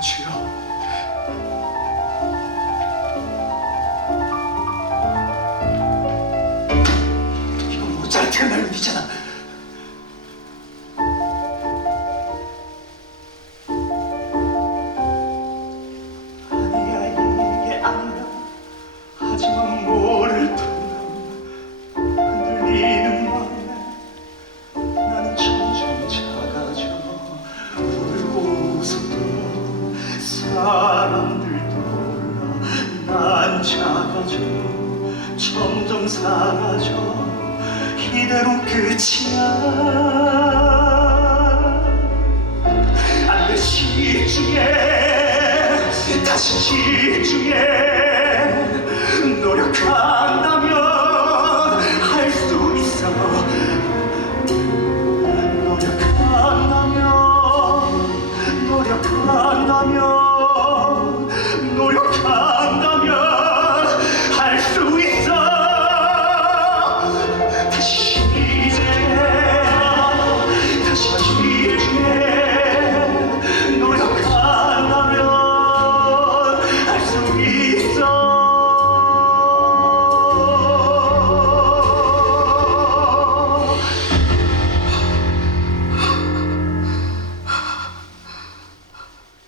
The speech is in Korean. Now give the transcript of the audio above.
주여. 이건 모차르트가 날로 있잖아. 난 작아져. 점점 사라져. 이대로 끝이야. 반드시 집중해 다시 집중해 노력한